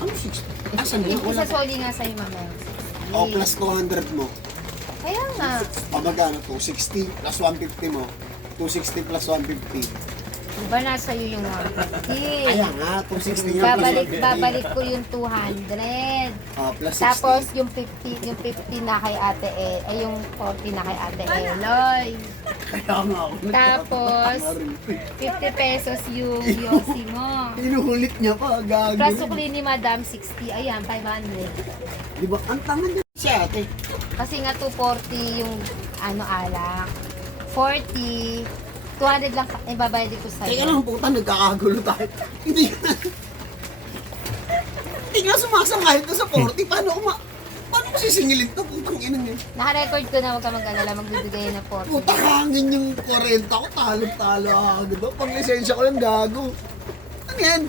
Ano 60? Asan yun? Yung Wala. isa soli nga sa'yo mamaya. O, plus 200 mo. Kaya nga. Magkano? 260 plus 150 mo. 260 plus 150. Diba nasa iyo yung 150? Kaya nga, 260 nga plus Babalik ko yung 200. plus 60. Tapos yung 50 na kay Ate ay yung 40 na kay Ate Eloy. Kaya nga ako. Tapos 50 pesos yung yosi mo. Inuhulit niya pa, gago. Plus sukli ni Madam 60, ayan 500. Di ba? Ang tangan niya siya, ate. Kasi nga 240 yung ano alak. 40 200 lang ibabayad ko Teka sa'yo. lang, puta, nagkakagulo tayo. Hindi ka Hindi nga sumasangahit na sa 40. Paano ko sisingilin to? Putang ina niya. Naka-record ko na, huwag ka mag-alala, magbibigay na 40. Puta, hangin yung 40 ko. Talo-talo agad. Pang lisensya ko lang gago. Ano yan?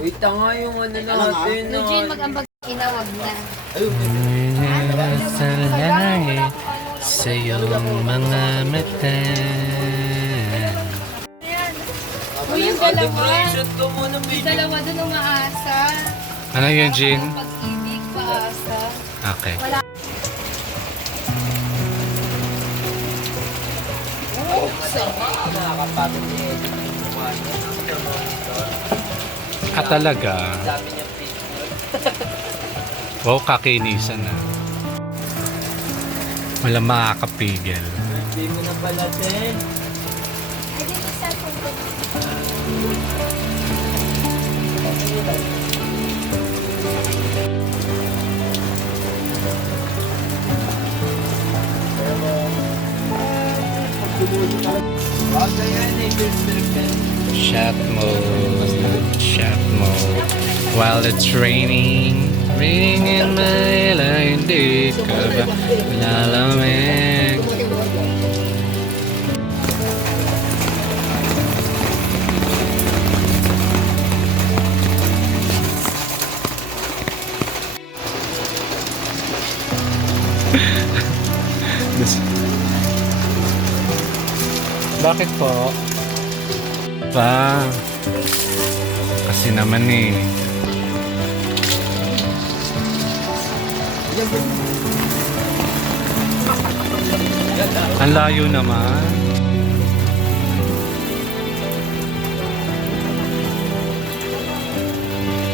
Wait nga yung ano natin na... Eugene, mag-ambag inawag na. Sa langit, sa iyong mga mata. Uy, yung dalawa. Shot ko muna, Yung baby. dalawa dun umaasa. Ano yun, Jean? Yung pag-ibig, paasa. Okay. Nakakapagod niya eh. Talaga. Sabi niya, please. Wow, kakinisan na. Wala makakapigil. Hindi mo na pala, Ten. Ay, di yung cellphone ko. Wag na yan eh, restricted. Shot mode. While it's raining in my life, hindi ka ba lalamig? Bakit po? Pa, kasi naman eh. Ang layo naman.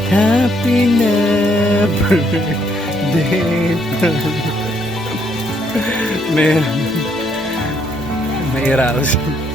Happy na birthday. Meron. May arousal.